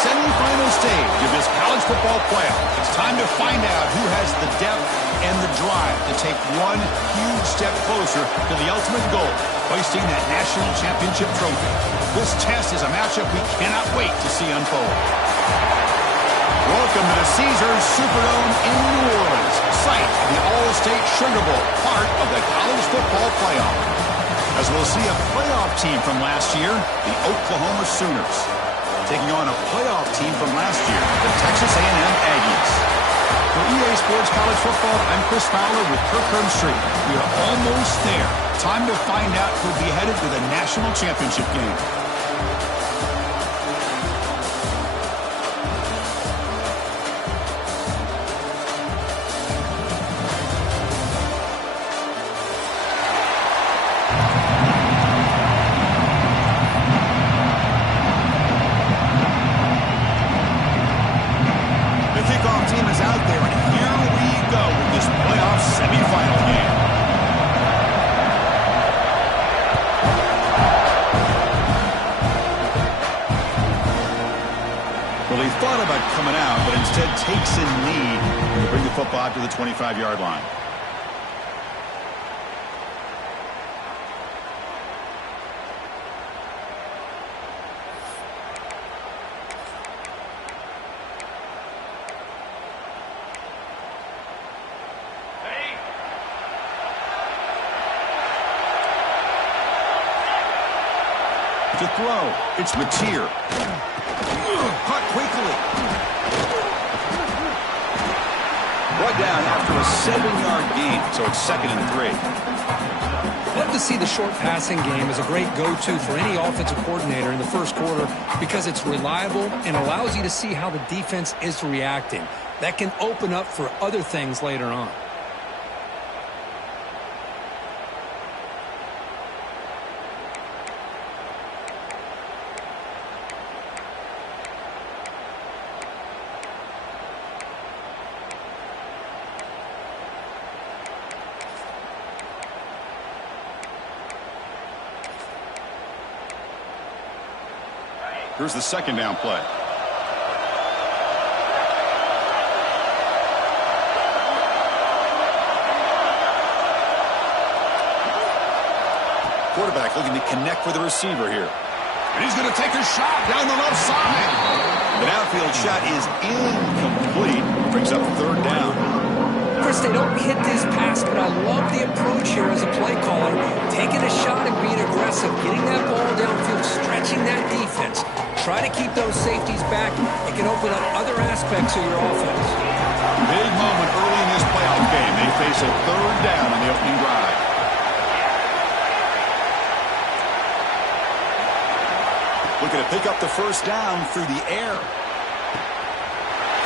semifinal stage of this college football playoff. It's time to find out who has the depth and the drive to take one huge step closer to the ultimate goal, hoisting that national championship trophy. This test is a matchup we cannot wait to see unfold. Welcome to the Caesars Superdome in New Orleans, site of the All-State Sugar Bowl, part of the college football playoff. As we'll see a playoff team from last year, the Oklahoma Sooners, taking on a playoff team from last year, the Texas A&M Aggies. For EA Sports College Football, I'm Chris Fowler with Kirk Herbstreit. We are almost there. Time to find out who'll be headed to the national championship game. Takes a knee to bring the football out to the 25-yard line. To throw, it's Mateer. Caught quickly. Brought down after a 7-yard gain, so it's 2nd and 3. Love to see the short passing game as a great go-to for any offensive coordinator in the first quarter because it's reliable and allows you to see how the defense is reacting. That can open up for other things later on. Here's the 2nd down play. Quarterback looking to connect with the receiver here. And he's going to take a shot down the left side. The downfield shot is incomplete. Brings up 3rd down. Chris, they don't hit this pass, but I love the approach here as a play caller. Taking a shot and being aggressive, getting that ball downfield, stretching that defense. Try to keep those safeties back. It can open up other aspects of your offense. Big moment early in this playoff game. They face a 3rd down on the opening drive. Looking to pick up the 1st down through the air.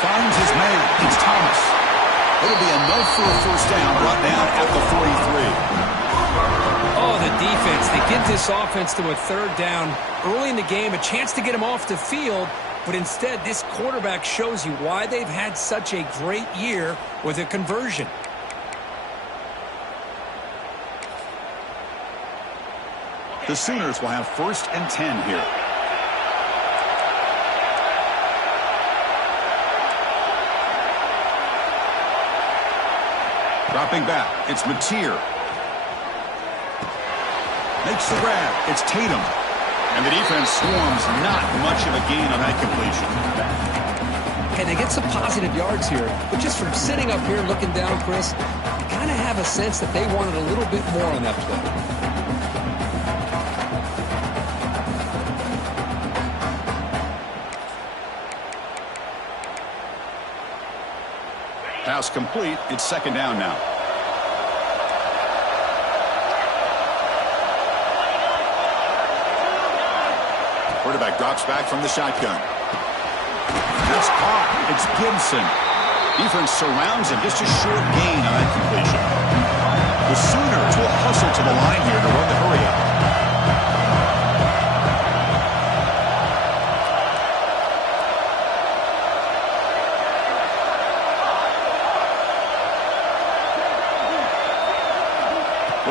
Finds his man. It's Thomas. It'll be enough for a 1st down, brought down at the 43. Oh, the defense. They get this offense to a 3rd down early in the game, a chance to get him off the field, but instead this quarterback shows you why they've had such a great year with a conversion. The Sooners will have 1st and 10 here. Dropping back, it's Mateer. Makes the grab, it's Tatum. And the defense swarms, not much of a gain on that completion. Okay, they get some positive yards here, but just from sitting up here looking down, Chris, you kind of have a sense that they wanted a little bit more on that play. Pass complete. It's 2nd down now. Quarterback drops back from the shotgun. It's caught. It's Gibson. Defense surrounds him. Just a short gain on that completion. The Sooners will hustle to the line here to run the hurry up.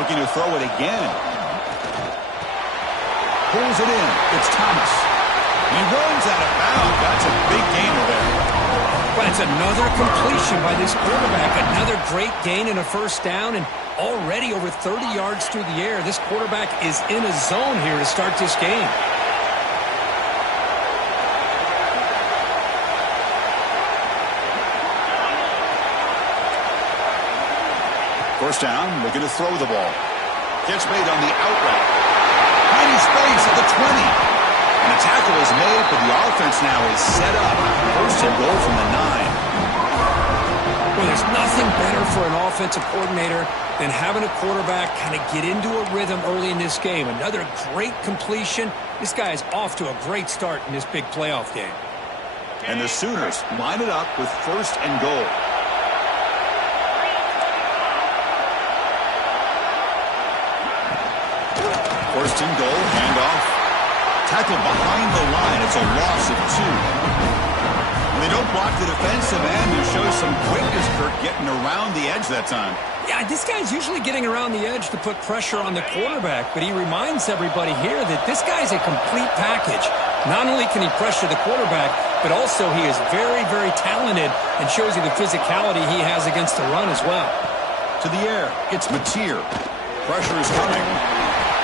Looking to throw it again. Pulls it in. It's Thomas. He runs out of bounds. That's a big gainer there. Well, it's another completion by this quarterback. Another great gain and a first down, and already over 30 yards through the air. This quarterback is in a zone here to start this game. First down, looking to throw the ball. Gets made on the out route. Tiny space at the 20. And a tackle is made, but the offense now is set up. First and goal from the 9. Well, there's nothing better for an offensive coordinator than having a quarterback kind of get into a rhythm early in this game. Another great completion. This guy is off to a great start in this big playoff game. And the Sooners line it up with first and goal. First and goal, handoff. Tackled behind the line. It's a loss of 2. And they don't block the defensive end, who shows some quickness, Kirk, getting around the edge that time. Yeah, this guy's usually getting around the edge to put pressure on the quarterback, but he reminds everybody here that this guy's a complete package. Not only can he pressure the quarterback, but also he is very, very talented and shows you the physicality he has against the run as well. To the air, it's Mateer. Pressure is coming.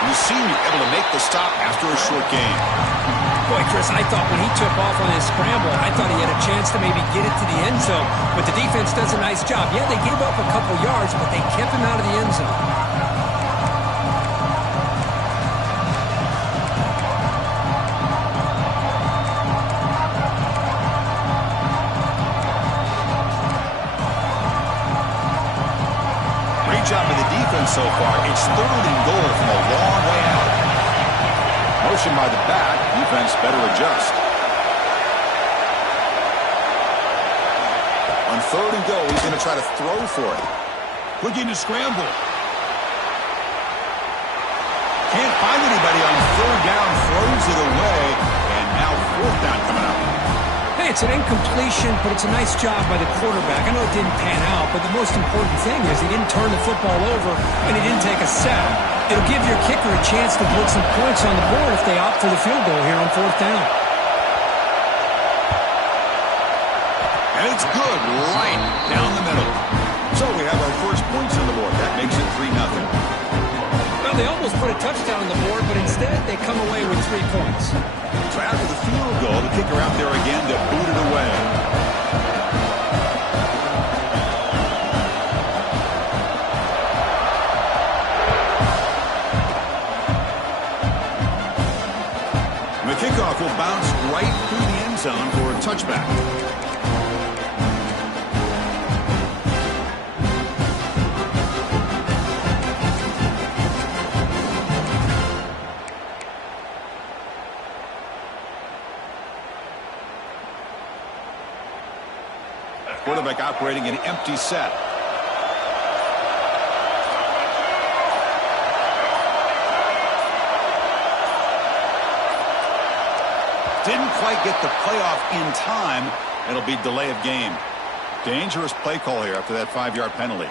And the senior able to make the stop after a short gain. Boy, Chris, I thought when he took off on his scramble, I thought he had a chance to maybe get it to the end zone. But the defense does a nice job. Yeah, they gave up a couple yards, but they kept him out of the end zone. Great job by the defense so far. It's third and goal from a long way out. Motion by the back. Defense better adjust. On third and goal, he's going to try to throw for it. Looking to scramble. Can't find anybody on third down. Throws it away. And now fourth down coming up. Hey, it's an incompletion, but it's a nice job by the quarterback. I know it didn't pan out, but the most important thing is he didn't turn the football over and he didn't take a sack. It'll give your kicker a chance to put some points on the board if they opt for the field goal here on fourth down. And it's good right down the middle. So we have our first points on the board. That makes it 3-0. Well, they almost put a touchdown on the board, but instead they come away with 3 points. So after the field goal, the kicker out there again to boot it away. And the kickoff will bounce right through the end zone for a touchback. Quarterback operating an empty set. Didn't quite get the playoff in time. It'll be delay of game. Dangerous play call here after that 5-yard penalty.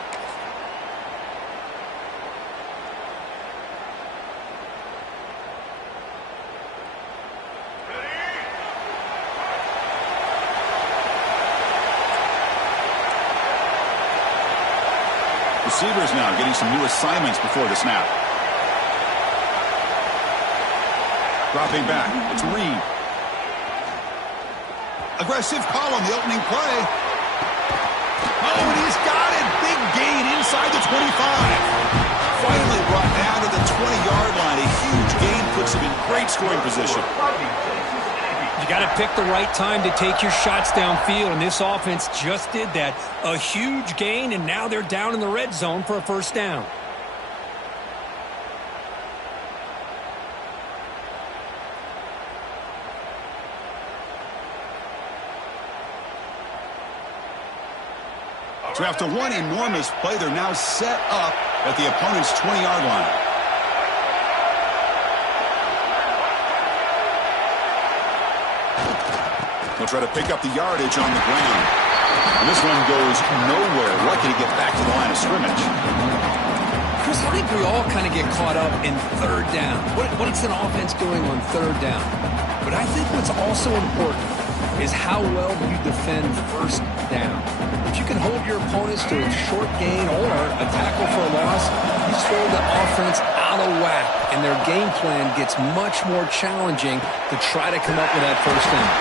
Receivers now getting some new assignments before the snap. Dropping back. It's Reed. Aggressive call on the opening play. Oh, and he's got it. Big gain inside the 25. Finally brought down to the 20-yard line. A huge gain puts him in great scoring position. You got to pick the right time to take your shots downfield, and this offense just did that. A huge gain, and now they're down in the red zone for a first down. So after one enormous play, they're now set up at the opponent's 20-yard line. They'll try to pick up the yardage on the ground. And this one goes nowhere. Lucky to get back to the line of scrimmage. Chris, how think we all kind of get caught up in third down. What is an offense doing on third down? But I think what's also important is how well you defend first down. If you can hold your opponents to a short gain or a tackle for a loss, you throw the offense out of whack, and their game plan gets much more challenging to try to come up with that first down.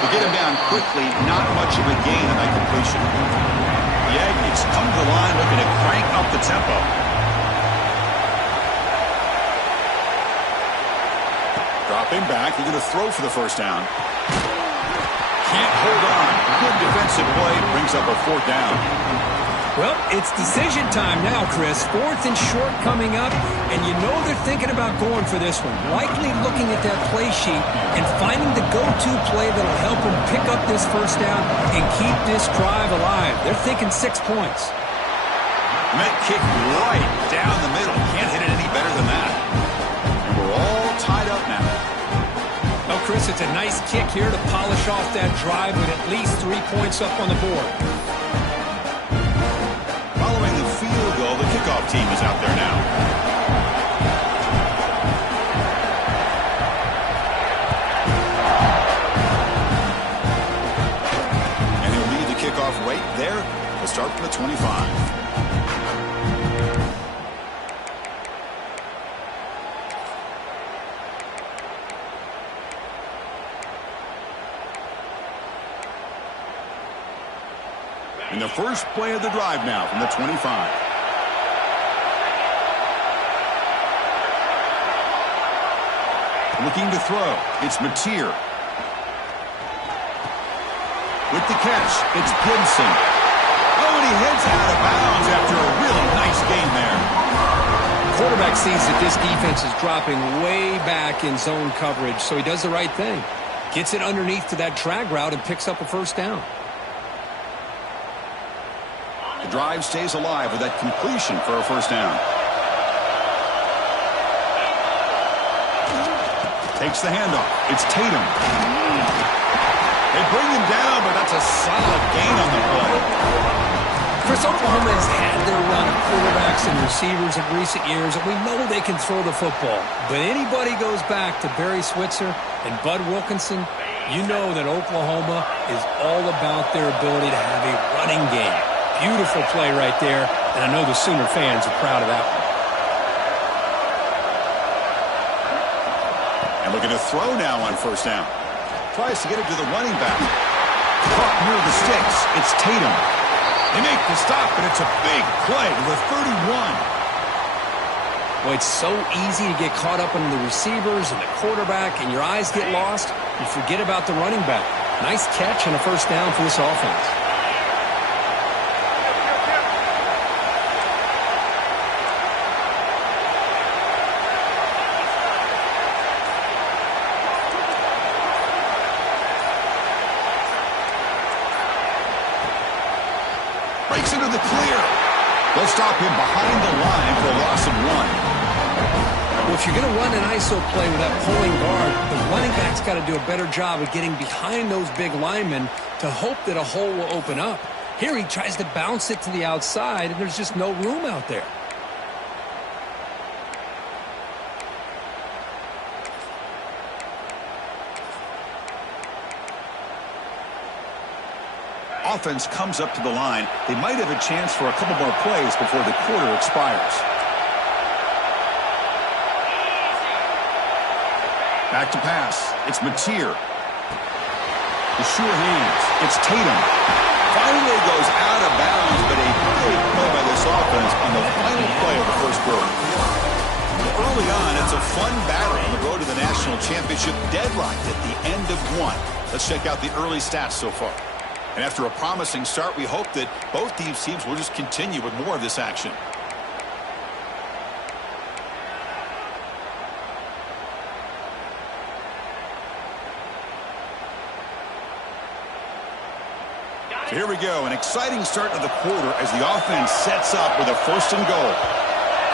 We get him down quickly, not much of a gain on that completion. The Aggies come to the line looking to crank up the tempo. Dropping back, he's going to throw for the first down. Can't hold on. Good defensive play, brings up a fourth down. Well, it's decision time now, Chris. Fourth and short coming up, and you know they're thinking about going for this one. Likely looking at that play sheet and finding the go-to play that'll help them pick up this first down and keep this drive alive. They're thinking 6 points. Met kick right down the middle. Can't hit it any better than that. And we're all tied up now. Well, Chris, it's a nice kick here to polish off that drive with at least 3 points up on the board. Following the field goal, the kickoff team is out there now. And he'll lead the kickoff right there. We'll start from the 25. In the first play of the drive now from the 25. Looking to throw. It's Mateer. With the catch, it's Gibson. Oh, and he heads out of bounds after a really nice gain there. Quarterback sees that this defense is dropping way back in zone coverage, so he does the right thing. Gets it underneath to that drag route and picks up a first down. The drive stays alive with that completion for a first down. Takes the handoff. It's Tatum. They bring him down, but that's a solid gain on the play. Chris, Oklahoma has had their run of quarterbacks and receivers in recent years, and we know they can throw the football. But anybody goes back to Barry Switzer and Bud Wilkinson, you know that Oklahoma is all about their ability to have a running game. Beautiful play right there, and I know the Sooner fans are proud of that one. And looking to throw now on first down. Tries to get it to the running back. Caught near the sticks. It's Tatum. They make the stop, and it's a big play to the 31. Boy, it's so easy to get caught up in the receivers and the quarterback, and your eyes get lost. You forget about the running back. Nice catch and a first down for this offense. Breaks into the clear. They'll stop him behind the line for a loss of 1. Well, if you're going to run an ISO play with that pulling guard, the running back's got to do a better job of getting behind those big linemen to hope that a hole will open up. Here he tries to bounce it to the outside, and there's just no room out there. Offense comes up to the line. They might have a chance for a couple more plays before the quarter expires. Back to pass. It's Mateer. The sure hands. It's Tatum. Finally goes out of bounds, but a big play by this offense on the final play of the first quarter. Early on, it's a fun battle on the road to the national championship, deadlocked at the end of 1. Let's check out the early stats so far. And after a promising start, we hope that both these teams will just continue with more of this action. So here we go, an exciting start to the quarter as the offense sets up with a first and goal.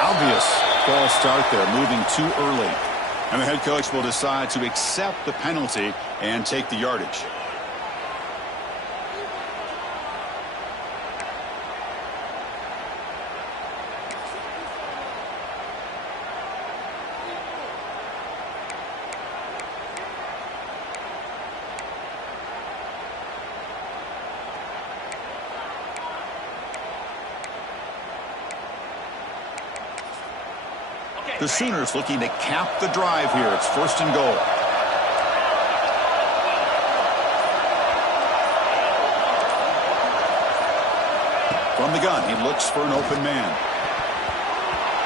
Obvious false start there, moving too early. And the head coach will decide to accept the penalty and take the yardage. The Sooners looking to cap the drive here. It's 1st and goal. From the gun, he looks for an open man.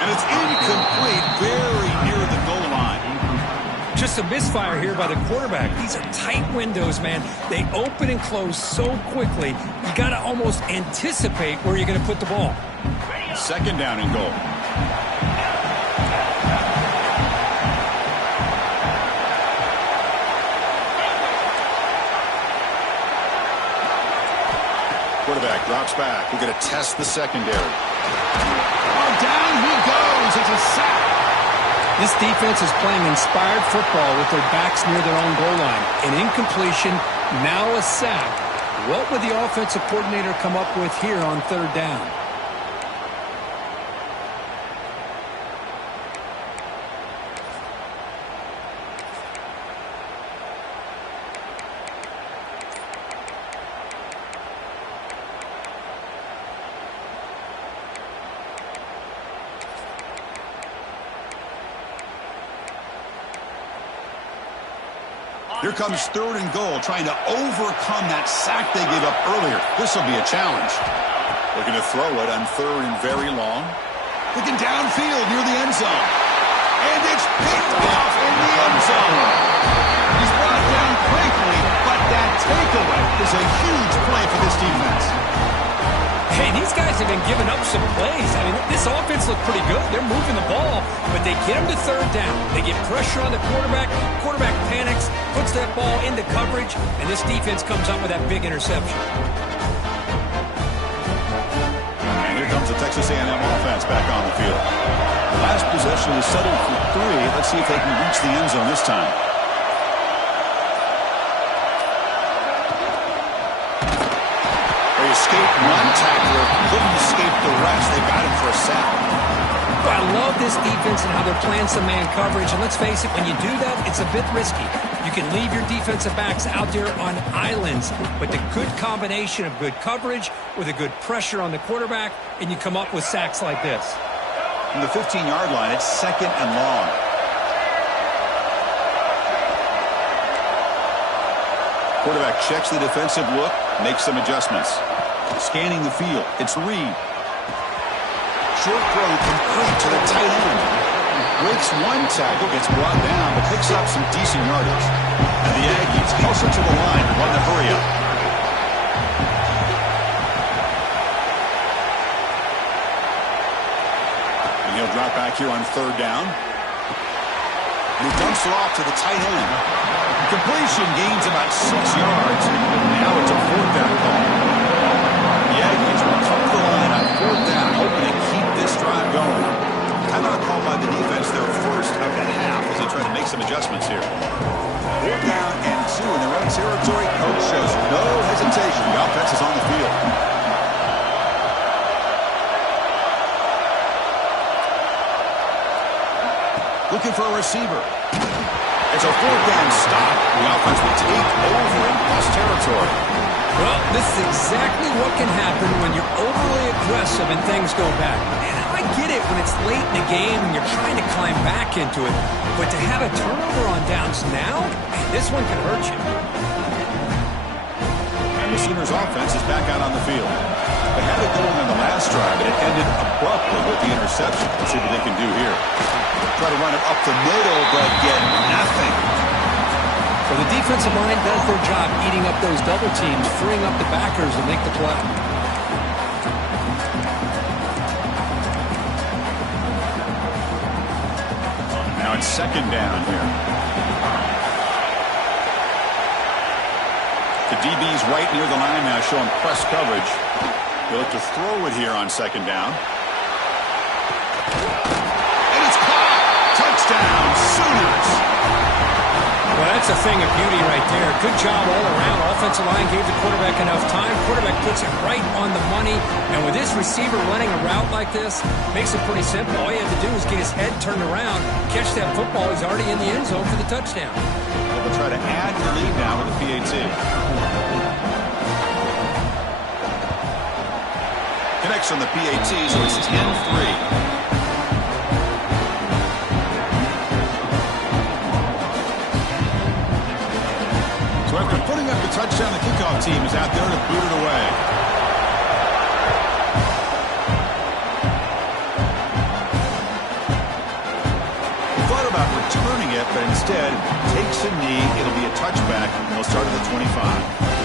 And it's incomplete, very near the goal line. Just a misfire here by the quarterback. These are tight windows, man. They open and close so quickly. You got to almost anticipate where you're going to put the ball. 2nd down and goal. Quarterback drops back. We're going to test the secondary. Oh, down he goes. It's a sack. This defense is playing inspired football with their backs near their own goal line. An incompletion, now a sack. What would the offensive coordinator come up with here on 3rd down? Here comes 3rd and goal, trying to overcome that sack they gave up earlier. This will be a challenge. Looking to throw it on 3rd and very long. Looking downfield near the end zone. And it's picked off in the end zone. He's brought down quickly, but that takeaway is a huge play for this defense. Hey, these guys have been giving up some plays. I mean, this offense looked pretty good. They're moving the ball, but they get him to 3rd down. They get pressure on the quarterback. Quarterback panics, puts that ball into coverage, and this defense comes up with that big interception. And here comes the Texas A&M offense back on the field. The last possession was settled for 3. Let's see if they can reach the end zone this time. Escape one tackler, couldn't escape the rest. They got him for a sack. I love this defense and how they're playing some man coverage. And let's face it, when you do that, it's a bit risky. You can leave your defensive backs out there on islands, but the good combination of good coverage with a good pressure on the quarterback, and you come up with sacks like this. From the 15-yard line, it's 2nd and long. Quarterback checks the defensive look, makes some adjustments. Scanning the field, it's Reed. Short throw complete to the tight end. Breaks one tackle, gets brought down, but picks up some decent yardage. And the Aggies closer to the line to run the hurry up. And he'll drop back here on 3rd down. And he dumps it off to the tight end. Completion gains about 6 yards. Now it's a 4th down call. The Aggies will come to the line on 4th down, hoping to keep this drive going. Timeout called by the defense, their first of the half, as they try to make some adjustments here. 4th down and 2 in their own territory. Coach shows no hesitation. The offense is on the field. Looking for a receiver. It's a 4th down stop. The offense will take over in plus territory. Well, this is exactly what can happen when you're overly aggressive and things go bad. And I get it when it's late in the game and you're trying to climb back into it. But to have a turnover on downs now, this one can hurt you. And the Sooners offense is back out on the field. They had it going on the last drive, and it ended abruptly with the interception. Let's see what they can do here. Try to run it up the middle, but get nothing. Well, the defensive line does their job eating up those double teams, freeing up the backers to make the play. Now it's 2nd down here. The DB's right near the line now, showing press coverage. They'll look to throw it here on 2nd down. And it's caught! Touchdown, Sooners! Well, that's a thing of beauty right there. Good job all around. Offensive line gave the quarterback enough time. Quarterback puts it right on the money. And with this receiver running a route like this, makes it pretty simple. All you have to do is get his head turned around, catch that football. He's already in the end zone for the touchdown. Well, they'll try to add the lead now with the PAT. Connects on the PAT, so it's 10-3. So after putting up the touchdown, the kickoff team is out there to boot it away. He thought about returning it, but instead takes a knee. It'll be a touchback, and they'll start at the 25.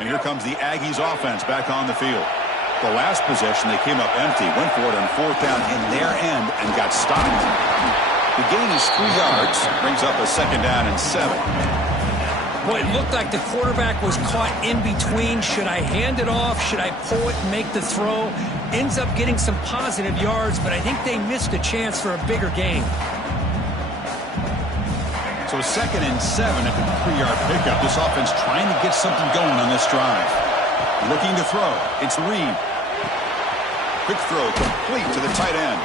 And here comes the Aggies offense back on the field. The last possession, they came up empty, went for it on fourth down in their end and got stopped. The gain is 3 yards, brings up a second down and 7. Boy, it looked like the quarterback was caught in between. Should I hand it off? Should I pull it and make the throw? Ends up getting some positive yards, but I think they missed a chance for a bigger gain. So second and 7 after the 3-yard pickup. This offense trying to get something going on this drive. Looking to throw. It's Reed. Quick throw complete to the tight end.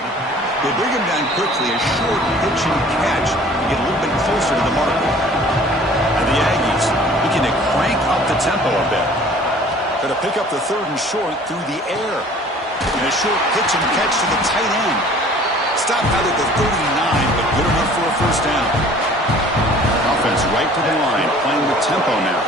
They bring him down quickly. A short pitch and catch to get a little bit closer to the marker. And the Aggies looking to crank up the tempo a bit. Going to pick up the 3rd and short through the air. And a short pitch and catch to the tight end. Stop out at the 39, but good enough for a first down. Offense right to the line, playing with tempo now.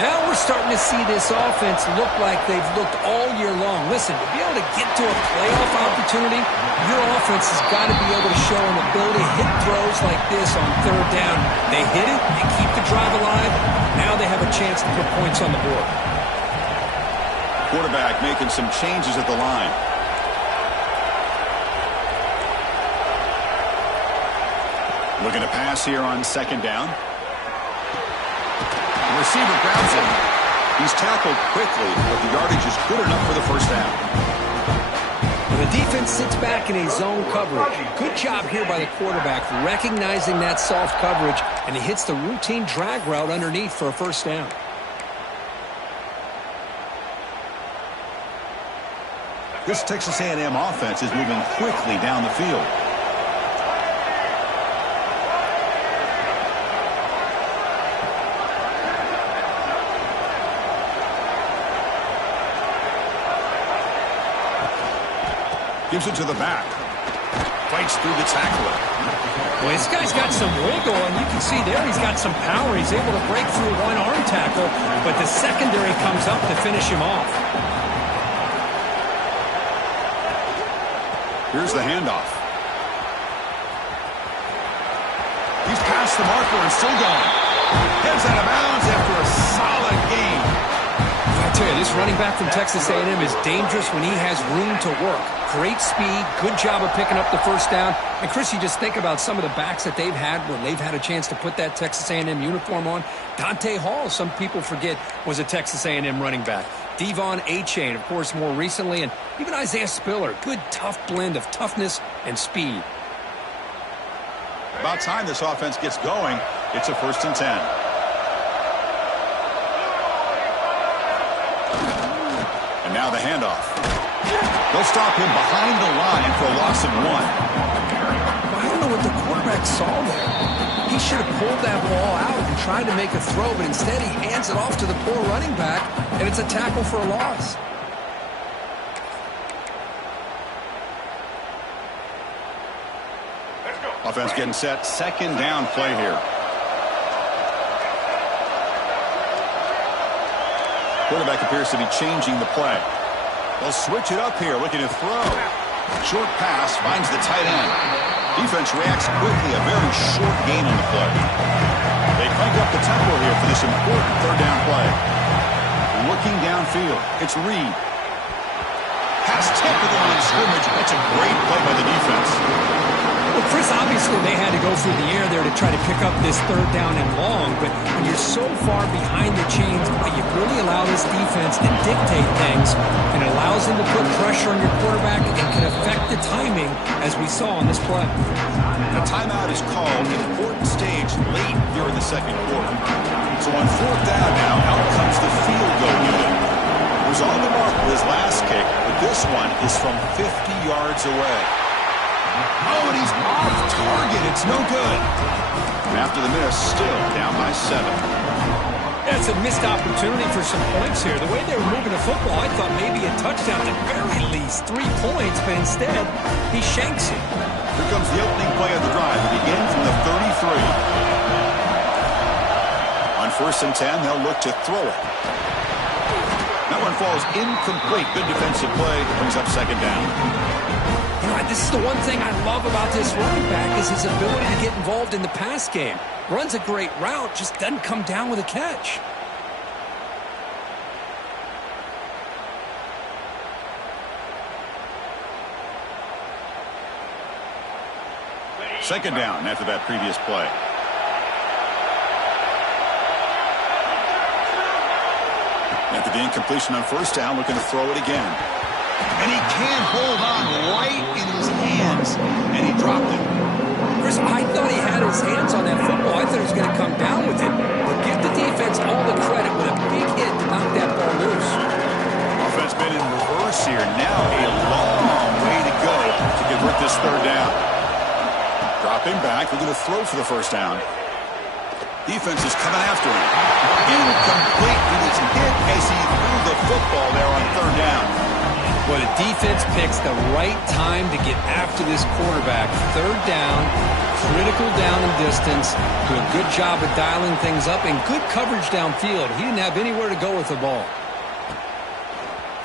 Now we're starting to see this offense look like they've looked all year long. Listen, to be able to get to a playoff opportunity, your offense has got to be able to show an ability to hit throws like this on 3rd down. They hit it, they keep the drive alive. Now they have a chance to put points on the board. Quarterback making some changes at the line. Looking to pass here on 2nd down. The receiver grabs it. He's tackled quickly, but the yardage is good enough for the first down. The defense sits back in a zone coverage. Good job here by the quarterback, recognizing that soft coverage, and he hits the routine drag route underneath for a first down. This Texas A&M offense is moving quickly down the field. Gives it to the back. Fights through the tackler. Well, this guy's got some wiggle, and you can see there he's got some power. He's able to break through one arm tackle, but the secondary comes up to finish him off. Here's the handoff. He's past the marker and still going. Heads out of bounds after a solid gain. I tell you, this running back from Texas A&M is dangerous when he has room to work. Great speed, good job of picking up the first down. And Chris, you just think about some of the backs that they've had when they've had a chance to put that Texas A&M uniform on. Dante Hall, some people forget, was a Texas A&M running back. Devon Achane, of course, more recently, and even Isaiah Spiller. Good, tough blend of toughness and speed. About time this offense gets going. It's a 1st and 10. And now the handoff. They'll stop him behind the line for a loss of 1. I don't know what the quarterback saw there. He should have pulled that ball out and tried to make a throw, but instead he hands it off to the poor running back, and it's a tackle for a loss. Offense getting set. 2nd down play here. Quarterback appears to be changing the play. They'll switch it up here, looking to throw. Short pass finds the tight end. Defense reacts quickly, a very short gain on the play. They crank up the tempo here for this important 3rd down play. Looking downfield, it's Reed. Pass tip to the line of scrimmage. That's a great play by the defense. Well, Chris, obviously they had to go through the air there to try to pick up this 3rd down and long, but when you're so far behind the chains, you really allow this defense to dictate things, and it allows them to put pressure on your quarterback and can affect the timing, as we saw on this play. A timeout is called, an important stage late here in the 2nd quarter. So on 4th down now, out comes the field goal unit. was on the mark with his last kick, but this one is from 50 yards away. Oh, and he's off target. It's no good. And after the miss, still down by 7. That's a missed opportunity for some points here. The way they were moving the football, I thought maybe a touchdown, at the very least 3 points, but instead, he shanks it. Here comes the opening play of the drive. It begins from the 33. On 1st and 10, they'll look to throw it. That one falls incomplete. Good defensive play. Brings up 2nd down. You know, this is the one thing I love about this running back is his ability to get involved in the pass game. Runs a great route, just doesn't come down with a catch. Second down after that previous play. After the incompletion on 1st down, looking to throw it again. And he can't hold on right in his hands. And he dropped it. Chris, I thought he had his hands on that football. I thought he was going to come down with it. But give the defense all the credit with a big hit to knock that ball loose. Offense been in reverse here. Now a long way to go to convert this 3rd down. Dropping back, we're going to throw for the 1st down. Defense is coming after him. Incomplete. He was hit as he threw the football there on 3rd down. Well, the defense picks the right time to get after this quarterback. 3rd down, critical down and distance. Do a good job of dialing things up and good coverage downfield. He didn't have anywhere to go with the ball.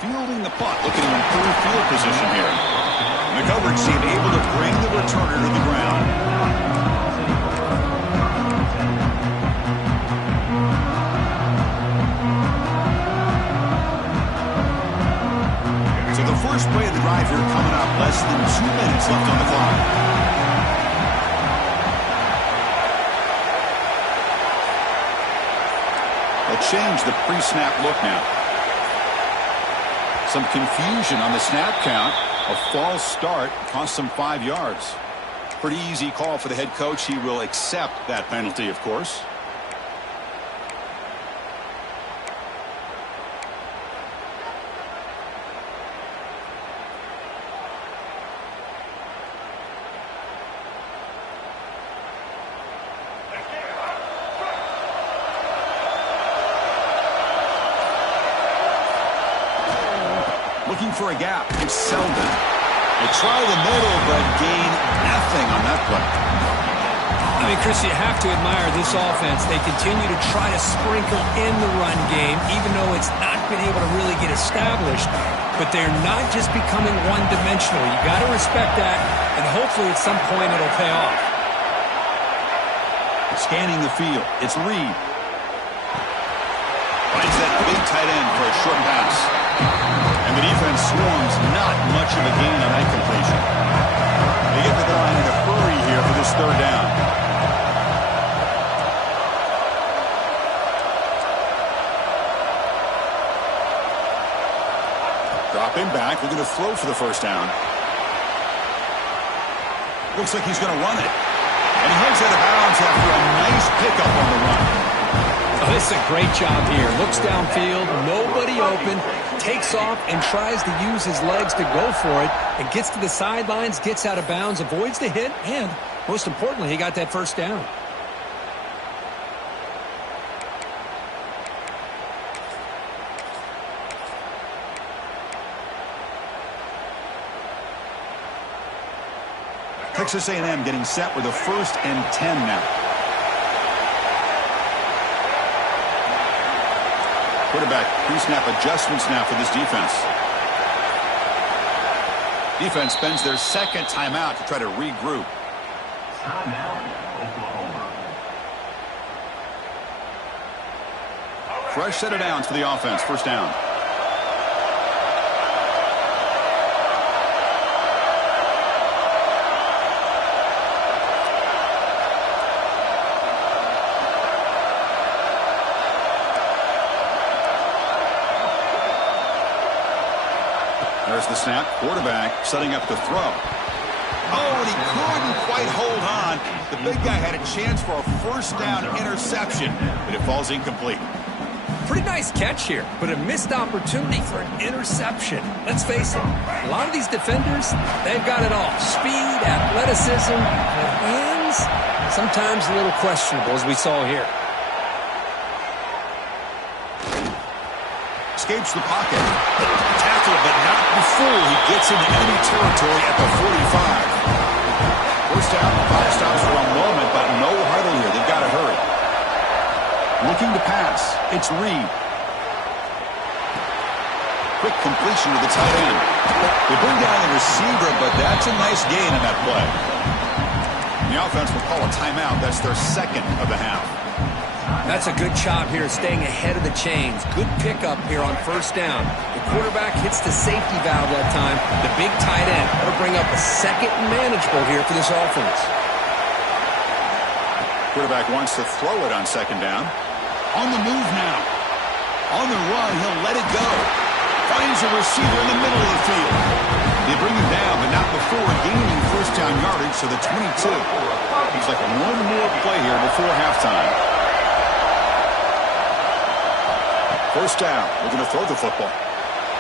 Fielding the punt, looking to improve field position here. And the coverage team able to bring the returner to the ground. So the first play of the drive here coming up, less than 2 minutes left on the clock. They'll change the pre-snap look now. Some confusion on the snap count. A false start cost them 5 yards. Pretty easy call for the head coach. He will accept that penalty, of course. Looking for a gap. It's Selden. They try the middle, but gain nothing on that play. I mean, Chris, you have to admire this offense. They continue to try to sprinkle in the run game, even though it's not been able to really get established. But they're not just becoming one-dimensional. You got to respect that, and hopefully at some point it'll pay off. Scanning the field. It's Reed. Finds that big tight end for a short pass. And the defense swarms, not much of a gain on that completion. They get to the line in a hurry here for this 3rd down. Dropping back, we're going to throw for the 1st down. Looks like he's going to run it. And he heads out of bounds after a nice pickup on the run. Oh, this is a great job here. Looks downfield, nobody open, takes off and tries to use his legs to go for it, and gets to the sidelines, gets out of bounds, avoids the hit, and most importantly, he got that 1st down. Texas A&M getting set with a 1st and 10 now. Quarterback pre-snap adjustments now for this defense. Defense spends their 2nd timeout to try to regroup. Fresh set of downs for the offense. 1st down. There's the snap. Quarterback setting up the throw. Oh, and he couldn't quite hold on. The big guy had a chance for a 1st down interception, but it falls incomplete. Pretty nice catch here, but a missed opportunity for an interception. Let's face it, a lot of these defenders, they've got it all. Speed, athleticism, but hands, sometimes a little questionable, as we saw here. Escapes the pocket. Tackle, but not before he gets into enemy territory at the 45. First down, 5 stops for a moment, but no huddle here. They've got to hurry. Looking to pass. It's Reed. Quick completion to the tight end. They bring down the receiver, but that's a nice gain in that play. The offense will call a timeout. That's their second of the half. That's a good job here, staying ahead of the chains. Good pickup here on first down. The quarterback hits the safety valve that time. The big tight end. That'll bring up a second and manageable here for this offense. Quarterback wants to throw it on second down. On the move now. On the run, he'll let it go. Finds a receiver in the middle of the field. They bring him down, but not before gaining first down yardage to the 22. He's like one more play here before halftime. First down, looking to throw the football.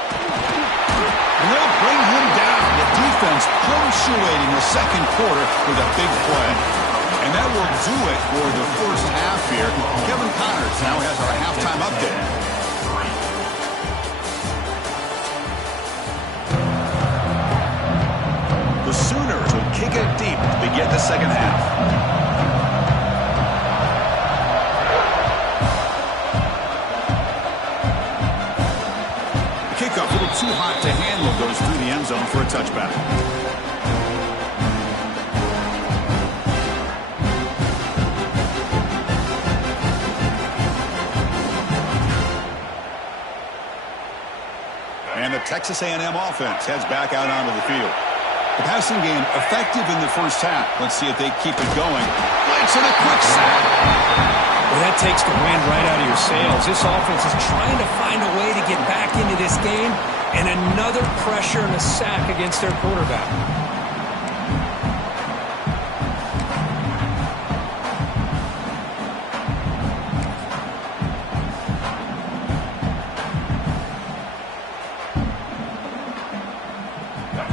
And they'll bring him down. The defense punctuating the second quarter with a big play. And that will do it for the first half here. Kevin Connors now has our halftime update. The Sooners will kick it deep to begin the second half. The kickoff, a little too hot to handle, goes through the end zone for a touchback. And the Texas A&M offense heads back out onto the field. The passing game effective in the first half. Let's see if they keep it going. Blitz and a quick sack. Well, that takes the wind right out of your sails. This offense is trying to find a way to get back into this game, and another pressure and a sack against their quarterback.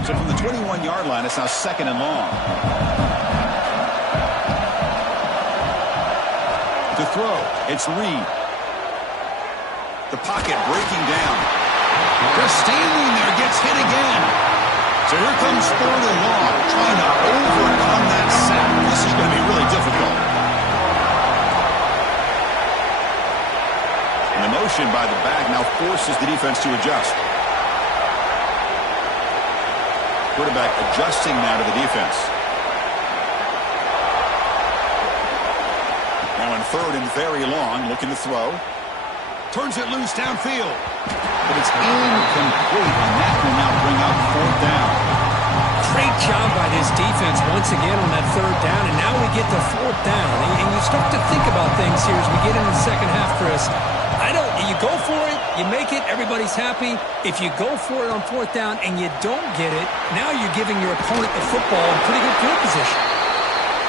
So from the 21-yard line, it's now second and long. To throw, it's Reed. The pocket breaking down. Just standing there, gets hit again. So here comes third and long, trying to overcome that sack. This is going to be really difficult. And the motion by the back now forces the defense to adjust. Quarterback adjusting now to the defense. Now in third and very long, looking to throw. Turns it loose downfield. But it's incomplete, and that will now bring up fourth down. Great job by this defense once again on that third down, and now we get to fourth down. And you start to think about things here as we get into the second half, Chris. You go for it, you make it, everybody's happy. If you go for it on fourth down and you don't get it, now you're giving your opponent the football in pretty good field position.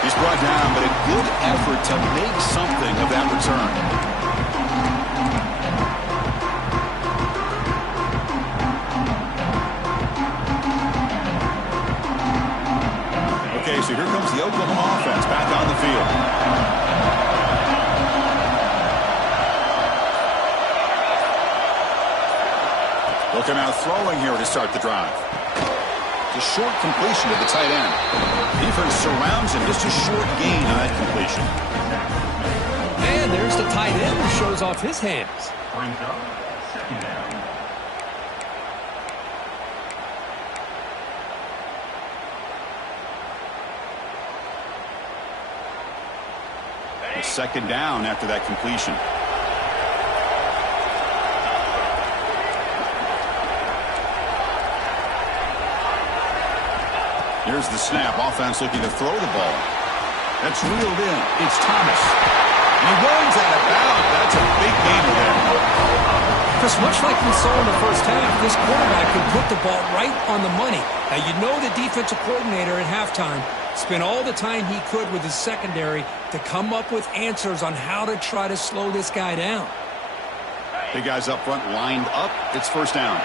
He's brought down, but a good effort to make something of that return. Okay, so here comes the Oklahoma offense back on the field. Looking out throwing here to start the drive. It's a short completion to the tight end. Defense surrounds him. Just a short gain on that completion. And there's the tight end who shows off his hands. Brings up second down. It's second down after that completion. Here's the snap. Offense looking to throw the ball. That's reeled in. It's Thomas. And he runs out of bounds. That's a big gain there. Because much like we saw in the first half, this quarterback can put the ball right on the money. Now, you know the defensive coordinator at halftime spent all the time he could with his secondary to come up with answers on how to try to slow this guy down. The guys up front lined up. It's first down.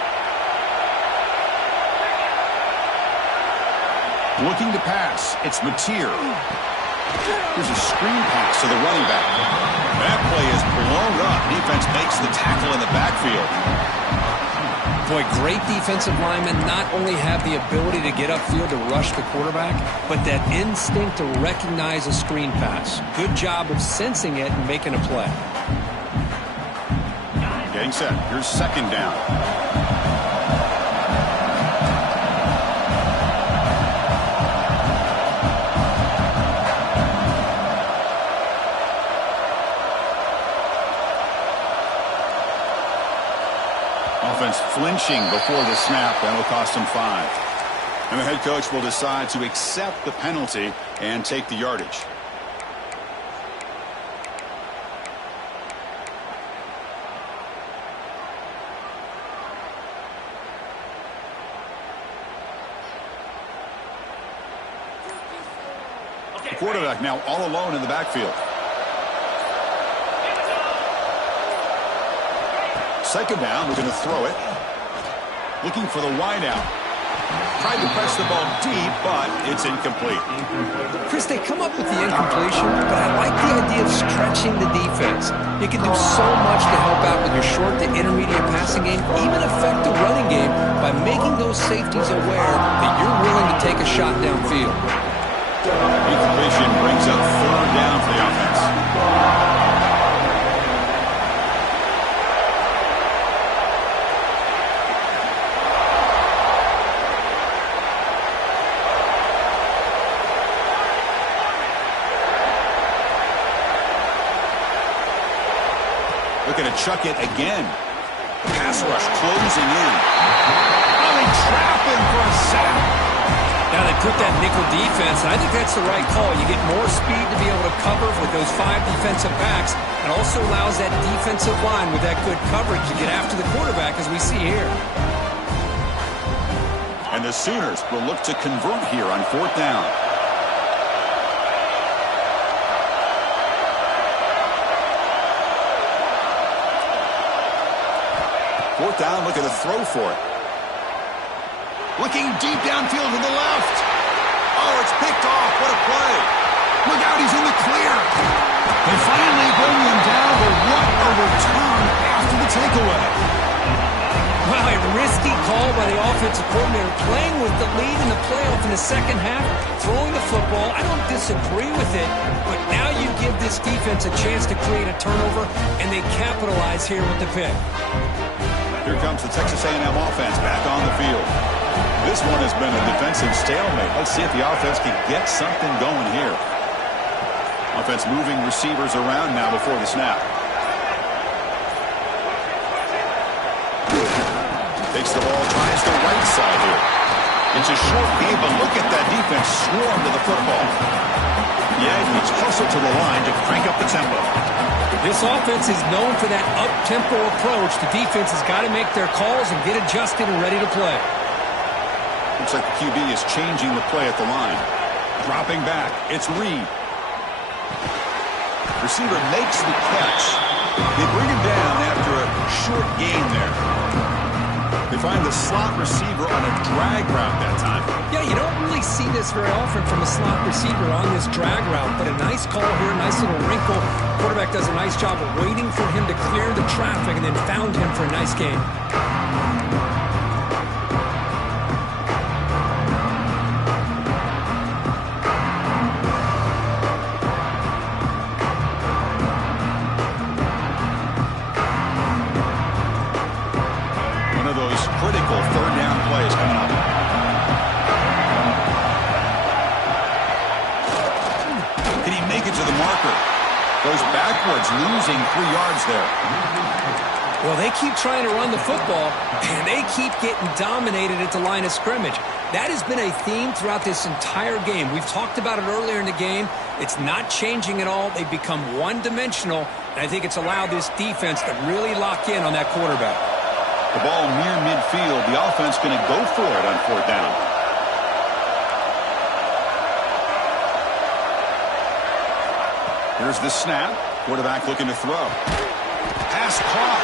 Looking to pass. It's Mateer. Here's a screen pass to the running back. That play is blown up. Defense makes the tackle in the backfield. Boy, great defensive linemen not only have the ability to get upfield to rush the quarterback, but that instinct to recognize a screen pass. Good job of sensing it and making a play. Getting set. Here's second down. Offense flinching before the snap. That'll cost him 5. And the head coach will decide to accept the penalty and take the yardage. The quarterback now all alone in the backfield. Second down, we're going to throw it. Looking for the wideout. Tried to press the ball deep, but it's incomplete. Chris, they come up with the incompletion, but I like the idea of stretching the defense. You can do so much to help out with your short to intermediate passing game, even affect the running game by making those safeties aware that you're willing to take a shot downfield. Incompletion brings up third down for the offense. Looking to chuck it again. Pass rush closing in. Oh, they trap him for a sack. Now they put that nickel defense, and I think that's the right call. You get more speed to be able to cover with those 5 defensive backs. It also allows that defensive line with that good coverage to get after the quarterback, as we see here. And the Sooners will look to convert here on fourth down. Fourth down, looking to throw for it. Looking deep downfield to the left. Oh, it's picked off. What a play. Look out, he's in the clear. They finally bring him down, but what a return after the takeaway. Wow, a risky call by the offensive coordinator, playing with the lead in the playoff in the second half, throwing the football. I don't disagree with it, but now you give this defense a chance to create a turnover, and they capitalize here with the pick. Here comes the Texas A&M offense back on the field. This one has been a defensive stalemate. Let's see if the offense can get something going here. Offense moving receivers around now before the snap. Takes the ball, tries the right side here. It's a short game, but look at that defense swarm to the football. Yeah, he needs hustle to the line to crank up the tempo. This offense is known for that up-tempo approach. The defense has got to make their calls and get adjusted and ready to play. Looks like the QB is changing the play at the line. Dropping back. It's Reed. Receiver makes the catch. They bring him down after a short gain there. They find the slot receiver on a drag route that time. Yeah, you don't really see this very often from a slot receiver on this drag route, but a nice call here, nice little wrinkle. Quarterback does a nice job of waiting for him to clear the traffic and then found him for a nice gain. Third down plays coming up. Can he make it to the marker? Goes backwards, losing 3 yards there. Well, they keep trying to run the football, and they keep getting dominated at the line of scrimmage. That has been a theme throughout this entire game. We've talked about it earlier in the game. It's not changing at all. They've become one-dimensional, and I think it's allowed this defense to really lock in on that quarterback. The ball near midfield. The offense going to go for it on fourth down. Here's the snap. Quarterback looking to throw. Pass caught.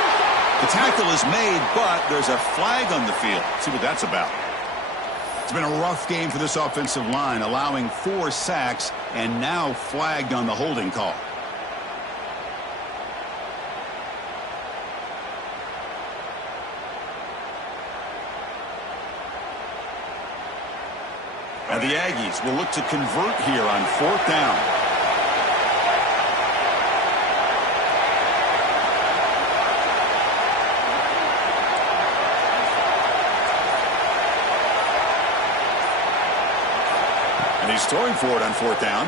The tackle is made, but there's a flag on the field. Let's see what that's about. It's been a rough game for this offensive line, allowing 4 sacks and now flagged on the holding call. And the Aggies will look to convert here on 4th down. And he's throwing for it on 4th down,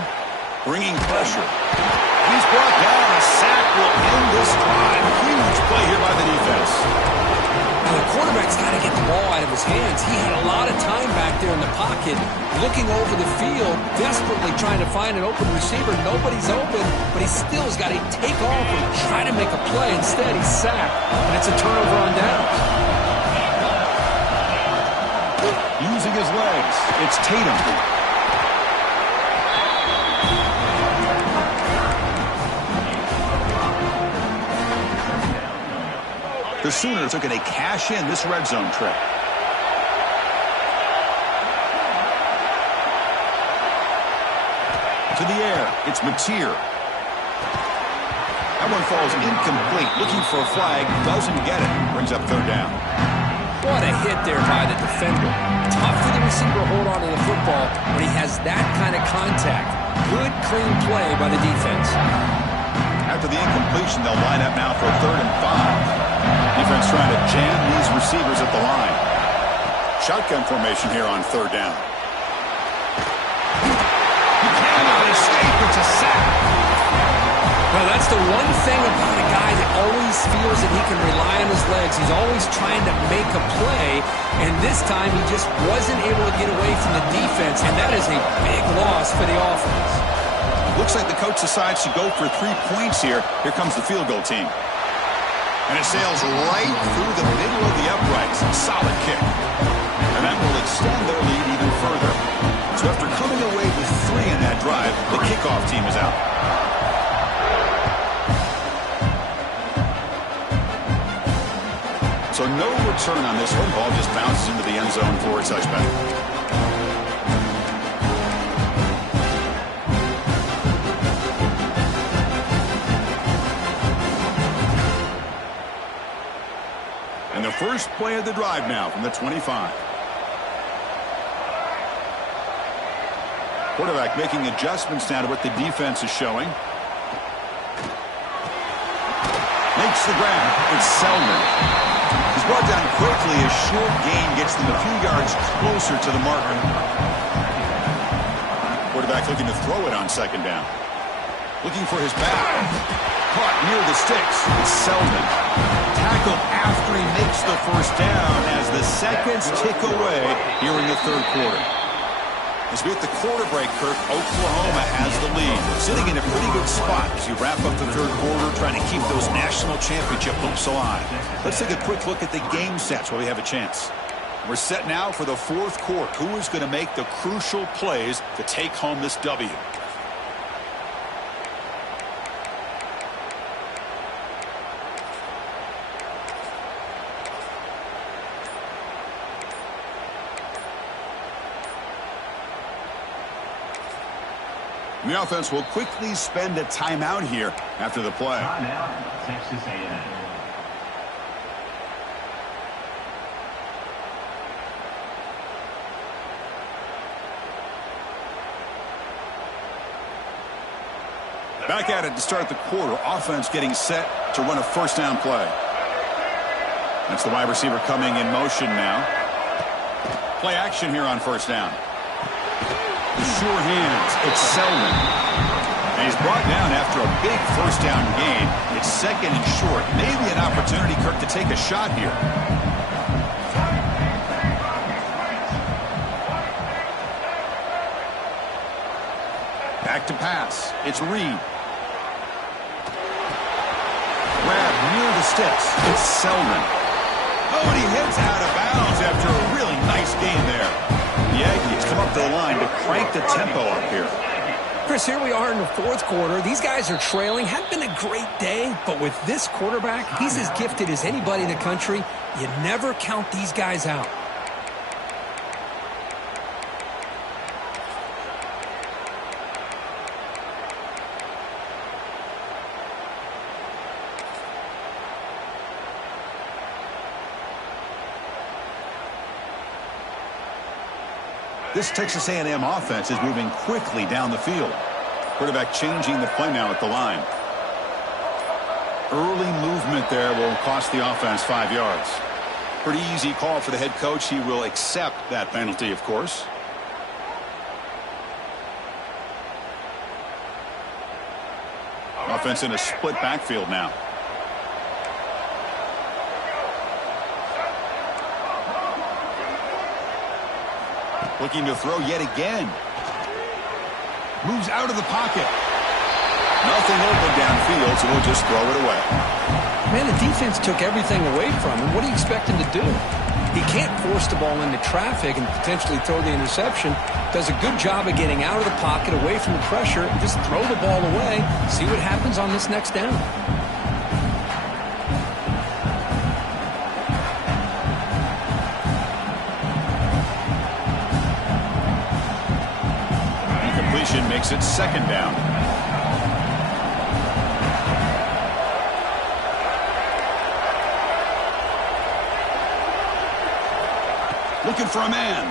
bringing pressure. He's brought down. A sack will end this drive. Huge play here by the defense. Now the quarterback's got to get the ball out of his hands. He had a lot of time back there in the pocket, looking over the field, desperately trying to find an open receiver. Nobody's open, but he still has got to take off and try to make a play. Instead, he's sacked, and it's a turnover on downs. Using his legs, it's Tatum. The Sooners are going to cash in this red zone trip. To the air, it's Mateer. That one falls incomplete. Looking for a flag, doesn't get it. Brings up 3rd down. What a hit there by the defender. Tough for the receiver to hold on to the football when he has that kind of contact. Good, clean play by the defense. After the incompletion, they'll line up now for 3rd and 5. Defense trying to jam these receivers at the line. Shotgun formation here on 3rd down. He cannot escape. It's a sack. Well, that's the one thing about a guy that always feels that he can rely on his legs. He's always trying to make a play, and this time he just wasn't able to get away from the defense, and that is a big loss for the offense. Looks like the coach decides to go for 3 points here. Here comes the field goal team. And it sails right through the middle of the uprights. Solid kick. And that will extend their lead even further. So after coming away with 3 in that drive, the kickoff team is out. So no return on this one. Ball just bounces into the end zone for a touchback. And the first play of the drive now from the 25. Quarterback making adjustments now to what the defense is showing. Makes the grab. It's Selman. He's brought down quickly. A short gain gets them a few yards closer to the marker. Quarterback looking to throw it on 2nd down. Looking for his back. Caught near the sticks. It's Selman. Tackled after he makes the 1st down as the seconds tick away here in the 3rd quarter. As we hit the quarter break, Kirk, Oklahoma has the lead. Sitting in a pretty good spot as you wrap up the 3rd quarter, trying to keep those national championship hopes alive. Let's take a quick look at the game sets while we have a chance. We're set now for the 4th quarter. Who is going to make the crucial plays to take home this W? The offense will quickly spend a timeout here after the play. Timeout, Texas A&M. Back at it to start the quarter. Offense getting set to run a 1st down play. That's the wide receiver coming in motion now. Play action here on 1st down. Sure hands. It's Selman. And he's brought down after a big 1st down gain. It's 2nd and short. Maybe an opportunity, Kirk, to take a shot here. Back to pass. It's Reed. Grab near the sticks. It's Selman. Oh, and he hits out of bounds after a really nice game there. The Aggies come up to the line to crank the tempo up here. Chris, here we are in the fourth quarter. These guys are trailing. Hadn't been a great day, but with this quarterback, he's as gifted as anybody in the country. You never count these guys out. This Texas A&M offense is moving quickly down the field. Quarterback changing the play now at the line. Early movement there will cost the offense 5 yards. Pretty easy call for the head coach. He will accept that penalty, of course. Offense in a split backfield now. Looking to throw yet again. Moves out of the pocket. Nothing open downfield, so he'll just throw it away. Man, the defense took everything away from him. What do you expect him to do? He can't force the ball into traffic and potentially throw the interception. Does a good job of getting out of the pocket, away from the pressure, and just throw the ball away. See what happens on this next down. Makes it second down. Looking for a man.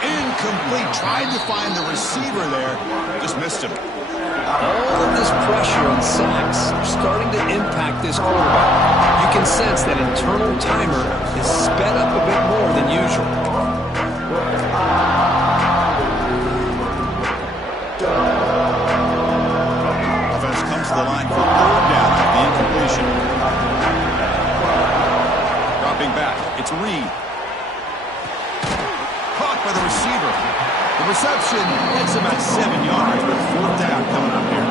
Incomplete. Tried to find the receiver there. Just missed him. All of this pressure and sacks are starting to impact this quarterback. You can sense that internal timer is sped up a bit more than usual. The line for third down after the incompletion. Dropping back. It's Reed. Caught by the receiver. The reception gets about 7 yards, but fourth down coming up here.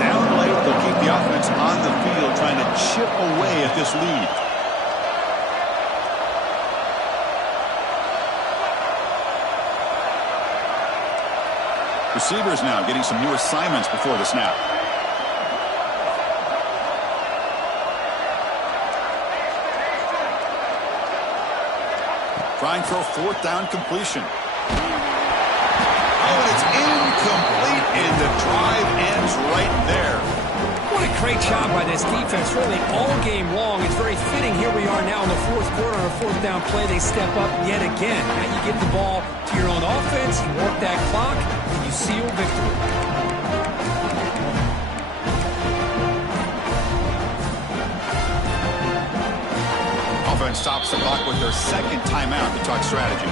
Down late, they'll keep the offense on the field trying to chip away at this lead. Receivers now getting some new assignments before the snap. Trying for a fourth down completion. Oh, and it's incomplete, and the drive ends right there. What a great job by this defense, really all game long. It's very fitting. Here we are now in the fourth quarter on a fourth down play. They step up yet again. Now you give the ball to your own offense, you work that clock, and you seal victory. Offense stops the clock with their second timeout to talk strategy.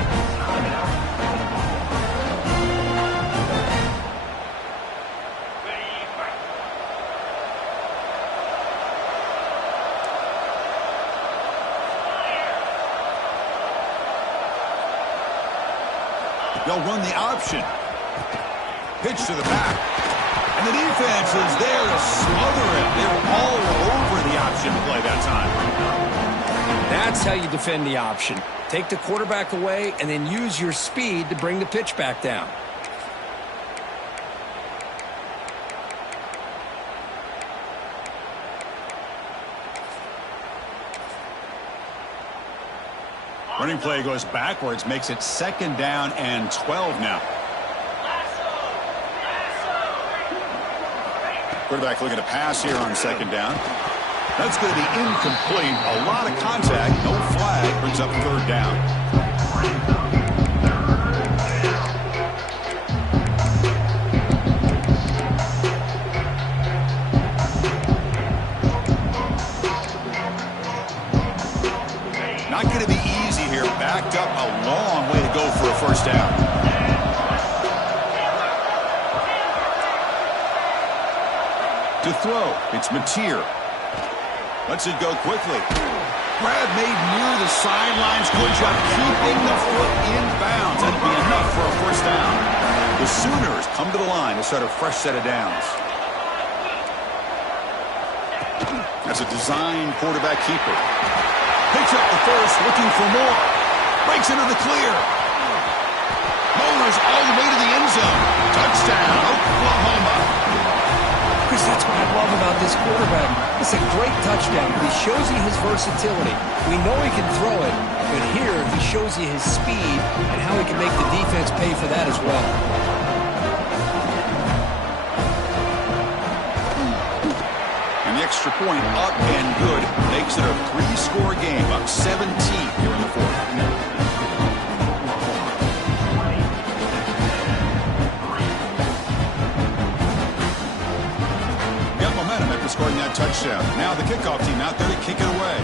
They'll run the option. Pitch to the back. And the defense is there to smother it. They were all over the option play that time. That's how you defend the option. Take the quarterback away and then use your speed to bring the pitch back down. Running play goes backwards, makes it second down and 12 now. Quarterback looking to pass here on second down. That's going to be incomplete. A lot of contact, no flag, brings up third down. Not going to be easy here. Backed up a long way to go for a first down. To throw, it's Mateer. Lets it go quickly. Grab made near the sidelines. Good job keeping the foot in bounds. That'd be enough for a first down. The Sooners come to the line to start a fresh set of downs. That's a design quarterback keeper. Picks up the first, looking for more. Breaks into the clear. Motor goes all the way to the end zone. Touchdown, Oklahoma. Chris, that's what I love about this quarterback. It's a great touchdown, but he shows you his versatility. We know he can throw it, but here he shows you his speed and how he can make the defense pay for that as well. And the extra point up and good makes it a 3-score game, up 17 here in the fourth. Scoring that touchdown. Now the kickoff team out there to kick it away.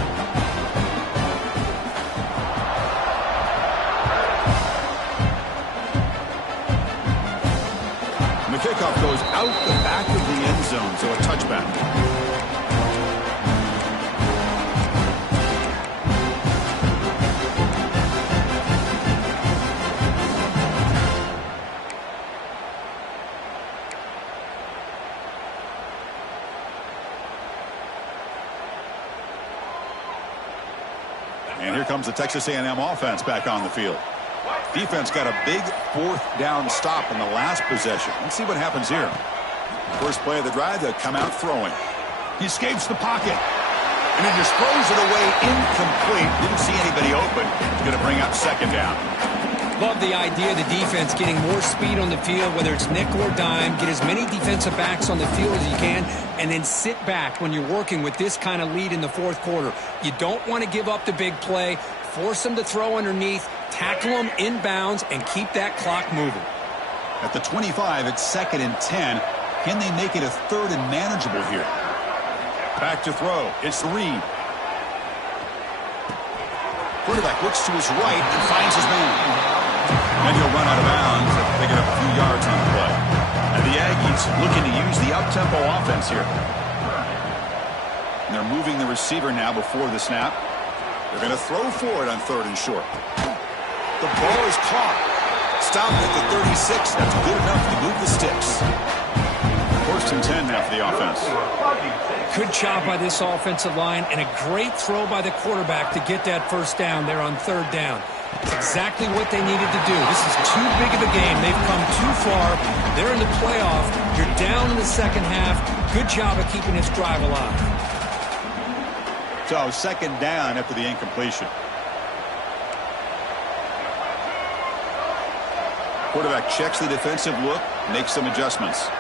And the kickoff goes out the back of the end zone, so a touchback. And here comes the Texas A&M offense back on the field. Defense got a big fourth down stop in the last possession. Let's see what happens here. First play of the drive, they'll come out throwing. He escapes the pocket. And he just throws it away incomplete. Didn't see anybody open. He's going to bring up second down. Love the idea of the defense getting more speed on the field, whether it's nickel or dime. Get as many defensive backs on the field as you can, and then sit back when you're working with this kind of lead in the fourth quarter. You don't want to give up the big play. Force them to throw underneath, tackle them inbounds, and keep that clock moving. At the 25, it's 2nd and 10. Can they make it a 3rd and manageable here? Back to throw. It's Reed. Quarterback looks to his right and finds his man. Then he'll run out of bounds and pick it up a few yards on the play. And the Aggies looking to use the up-tempo offense here. And they're moving the receiver now before the snap. They're going to throw for it on 3rd and short. The ball is caught. Stopped at the 36. That's good enough to move the sticks. 1st and 10 now for the offense. Good job by this offensive line, and a great throw by the quarterback to get that first down there on 3rd down. It's exactly what they needed to do. This is too big of a game. They've come too far. They're in the playoff. You're down in the second half. Good job of keeping this drive alive. So 2nd down after the incompletion. Quarterback checks the defensive look, makes some adjustments.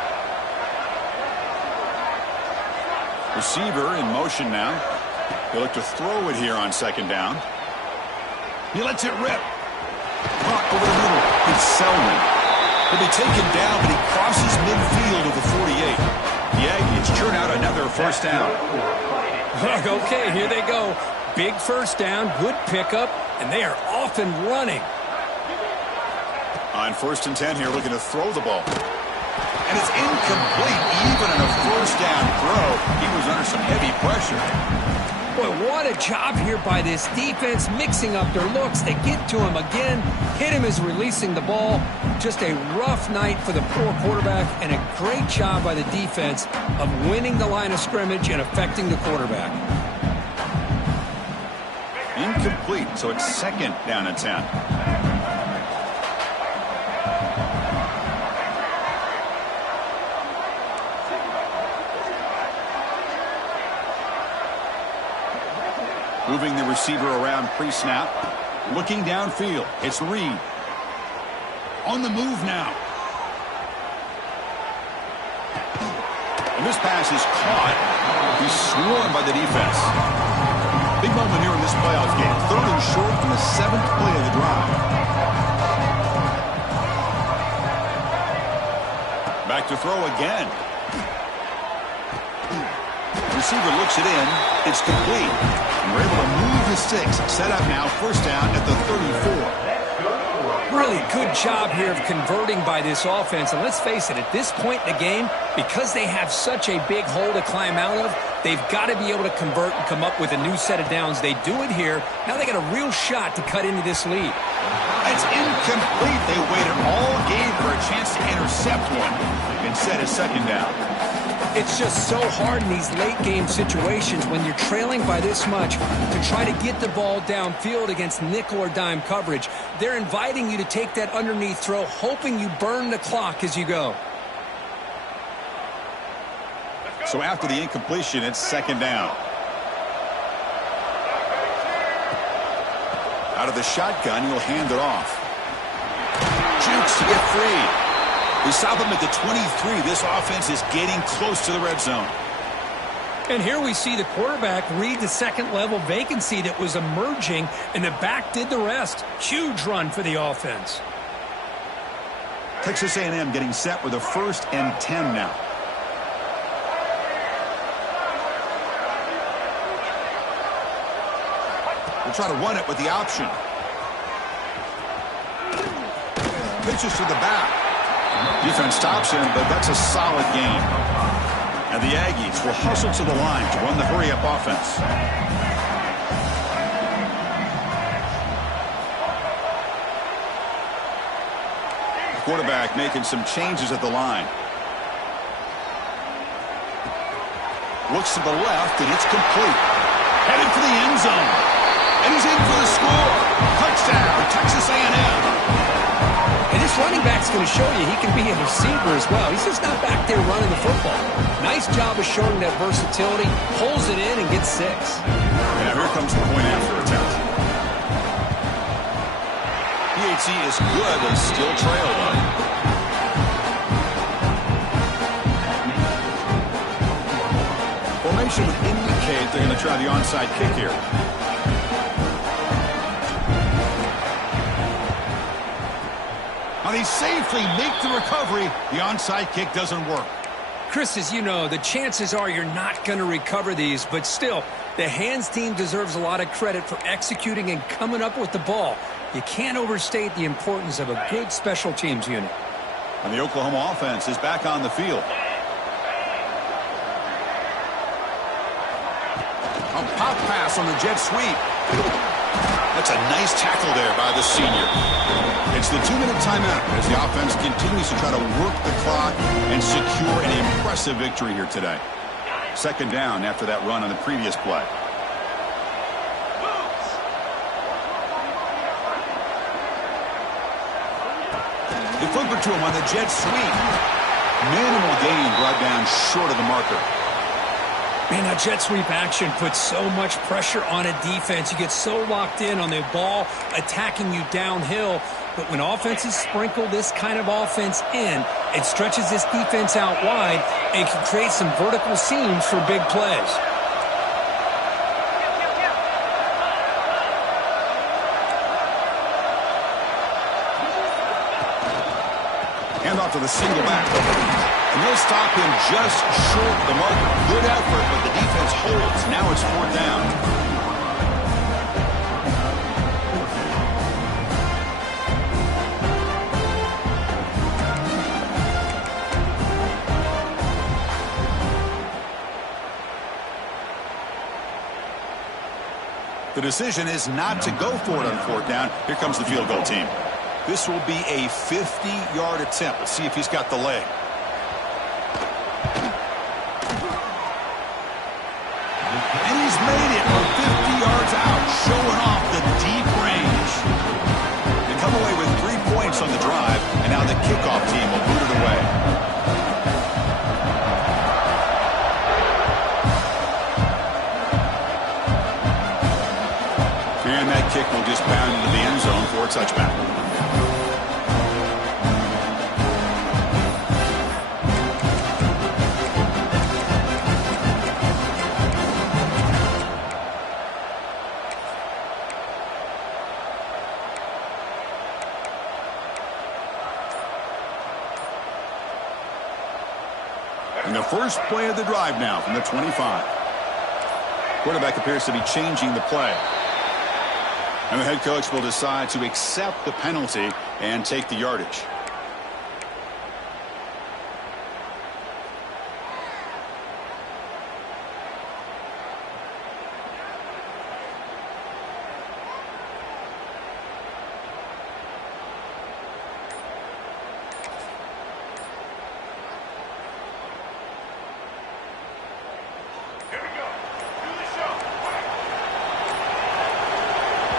Receiver in motion now. He'll look to throw it here on 2nd down. He lets it rip. Caught over the middle. It's Selman. He'll be taken down, but he crosses midfield to the 48. The Aggies churn out another first down. Okay, here they go. Big first down, good pickup, and they are off and running. On 1st and 10 here, looking to throw the ball. And it's incomplete, even on a first down throw. He was under some heavy pressure. Boy, what a job here by this defense, mixing up their looks. They get to him again, hit him as releasing the ball. Just a rough night for the poor quarterback, and a great job by the defense of winning the line of scrimmage and affecting the quarterback. Incomplete, so it's 2nd down and 10. Moving the receiver around pre-snap. Looking downfield. It's Reed. On the move now. And this pass is caught. He's swarmed by the defense. Big moment here in this playoff game. 3rd and short on the 7th play of the drive. Back to throw again. Receiver looks it in. It's complete. And we're able to move the sticks. Set up now, first down at the 34. Really good job here of converting by this offense. And let's face it, at this point in the game, because they have such a big hole to climb out of, they've got to be able to convert and come up with a new set of downs. They do it here. Now they got a real shot to cut into this lead. It's incomplete. They waited all game for a chance to intercept one. And set as second down. It's just so hard in these late-game situations when you're trailing by this much to try to get the ball downfield against nickel or dime coverage. They're inviting you to take that underneath throw, hoping you burn the clock as you go. So after the incompletion, it's second down. Out of the shotgun, he'll hand it off. Jukes to get free. We stop him at the 23. This offense is getting close to the red zone. And here we see the quarterback read the second-level vacancy that was emerging, and the back did the rest. Huge run for the offense. Texas A&M getting set with a 1st and 10 now. We'll try to run it with the option. Pitches to the back. Defense stops him, but that's a solid gain. And the Aggies will hustle to the line to run the hurry-up offense. The quarterback making some changes at the line. Looks to the left, and it's complete. Headed for the end zone. And he's in for the score. Touchdown, Texas A&M. And this running back's going to show you he can be a receiver as well. He's just not back there running the football. Nice job of showing that versatility. Pulls it in and gets 6. Now here comes the point after attempt. PAT is good and still trail though. Formation would indicate they're going to try the onside kick here. Now they safely make the recovery. The onside kick doesn't work. Chris, as you know, the chances are you're not going to recover these, but still, the hands team deserves a lot of credit for executing and coming up with the ball. You can't overstate the importance of a good special teams unit. And the Oklahoma offense is back on the field. A pop pass on the jet sweep. That's a nice tackle there by the senior. It's the 2-minute timeout as the offense continues to try to work the clock and secure an impressive victory here today. Second down after that run on the previous play. They flip it to him on the jet sweep. Minimal gain brought down short of the marker. Man, that jet sweep action puts so much pressure on a defense. You get so locked in on the ball attacking you downhill. But when offenses sprinkle this kind of offense in, it stretches this defense out wide and can create some vertical seams for big plays. Hand off to the single back. And they'll stop him just short of the marker. Good effort, but the defense holds. Now it's 4th down. The decision is not to go for it on 4th down. Here comes the field goal team. This will be a 50-yard attempt. Let's see if he's got the leg. And he's made it from 50 yards out, showing off the deep range. They come away with 3 points on the drive, and now the kickoff team will boot it away. And that kick will just pound into the end zone for a touchback. And the first play of the drive now from the 25. Quarterback appears to be changing the play. And the head coach will decide to accept the penalty and take the yardage.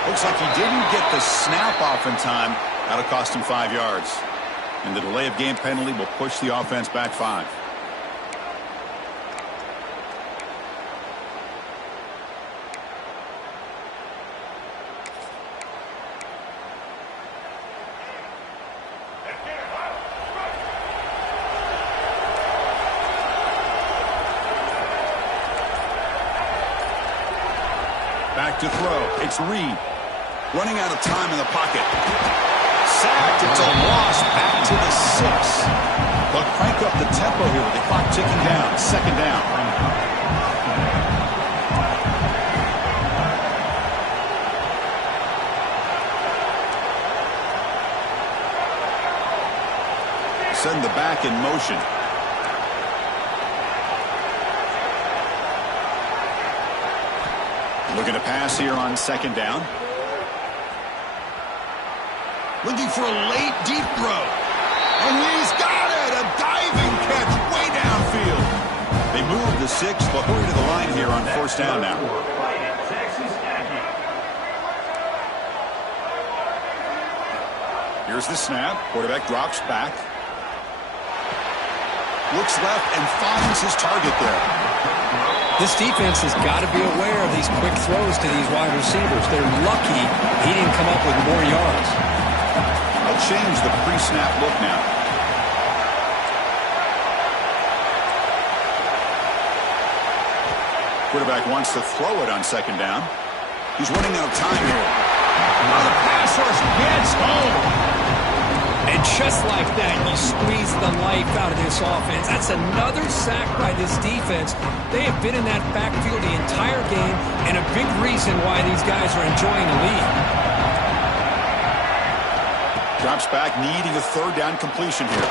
Looks like he didn't get the snap off in time. That'll cost him 5 yards. And the delay of game penalty will push the offense back 5. Back to throw. It's Reed. Running out of time in the pocket. Sacked. It's a loss. Back to the 6. They'll crank up the tempo here with the clock ticking down. 2nd down. Send the back in motion. Looking to pass here on 2nd down. Looking for a late deep throw. And he's got it! A diving catch way downfield. They move the 6, but hurry to the line here on 1st down now. Here's the snap. Quarterback drops back. Looks left and finds his target there. This defense has got to be aware of these quick throws to these wide receivers. They're lucky he didn't come up with more yards. I'll change the pre-snap look now. Quarterback wants to throw it on 2nd down. He's running out of time here. Oh, the pass rush gets home. And just like that, you squeeze the life out of this offense. That's another sack by this defense. They have been in that backfield the entire game, and a big reason why these guys are enjoying the lead. Drops back, needing a 3rd down completion here.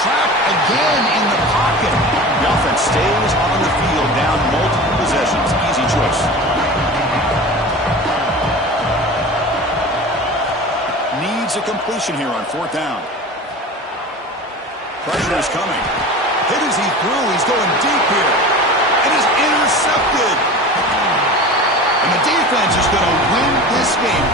Trapped again in the pocket. The offense stays on the field, down multiple possessions. Easy choice. Needs a completion here on 4th down. Pressure is coming. Hit as he threw. He's going deep here. It is intercepted. And the defense is going to win this game.